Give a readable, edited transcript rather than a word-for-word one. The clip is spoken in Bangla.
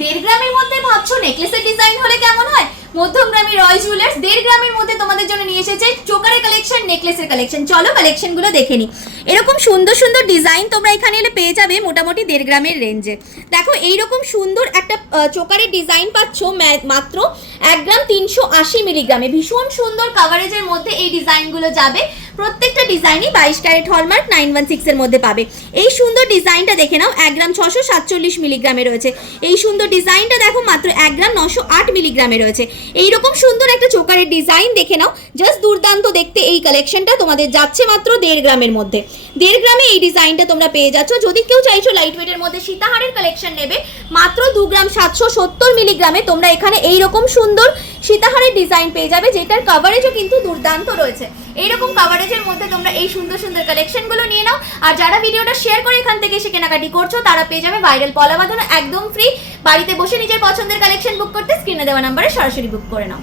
1.5 গ্রামের মধ্যে ভাবছো নেকলেসের ডিজাইন হলে কেমন হয়? মধ্যমগ্রামী রয় জুয়েলার্স 1.5 গ্রামের মধ্যে তোমাদের জন্য নিয়ে এসেছে চোকারের কালেকশন, নেকলেসের কালেকশন। চলো কালেকশনগুলো দেখে নি। এরকম সুন্দর সুন্দর ডিজাইন তোমরা এখানে এলে পেয়ে যাবে মোটামুটি 1.5 গ্রামের রেঞ্জে। দেখো এইরকম সুন্দর একটা চোকারের ডিজাইন পাচ্ছ মাত্র 1 গ্রাম 380 মিলিগ্রামে। ভীষণ সুন্দর কাভারেজের মধ্যে এই ডিজাইনগুলো যাবে। প্রত্যেকটা ডিজাইনই 22 ক্যারেট হলমার্ক 916 এর মধ্যে পাবে। এই সুন্দর ডিজাইনটা দেখে নাও, 1 গ্রাম 647 মিলিগ্রামে রয়েছে। এই সুন্দর ডিজাইনটা দেখো মাত্র 1 গ্রাম 908 মিলিগ্রামে রয়েছে। এইরকম সুন্দর একটা চোকারের ডিজাইন দেখে নাও, জাস্ট দুর্দান্ত দেখতে। এই কালেকশনটা তোমাদের যাচ্ছে মাত্র 1.5 গ্রামের মধ্যে। 1.5 গ্রামে এই ডিজাইনটা তোমরা পেয়ে যাচ্ছ। যদি কেউ চাইছো লাইট ওয়েটের মধ্যে সীতাহারের কালেকশন নেবে, মাত্র 2 গ্রাম 770 মিলিগ্রামে তোমরা এখানে এইরকম সুন্দর সীতাহারের ডিজাইন পেয়ে যাবে, যেটার কভারেজও কিন্তু দুর্দান্ত রয়েছে। এইরকম কভারেজের মধ্যে তোমরা এই সুন্দর সুন্দর কালেকশনগুলো নিয়ে নাও। আর যারা ভিডিওটা শেয়ার করে এখান থেকে এসে কেনাকাটি করছো, তারা পেয়ে যাবে ভাইরাল পলা বাঁধানো একদম ফ্রি। বাড়িতে বসে নিজের পছন্দের কালেকশন বুক করতে স্ক্রিনে দেওয়া নাম্বারে সরাসরি বুক করে নাও।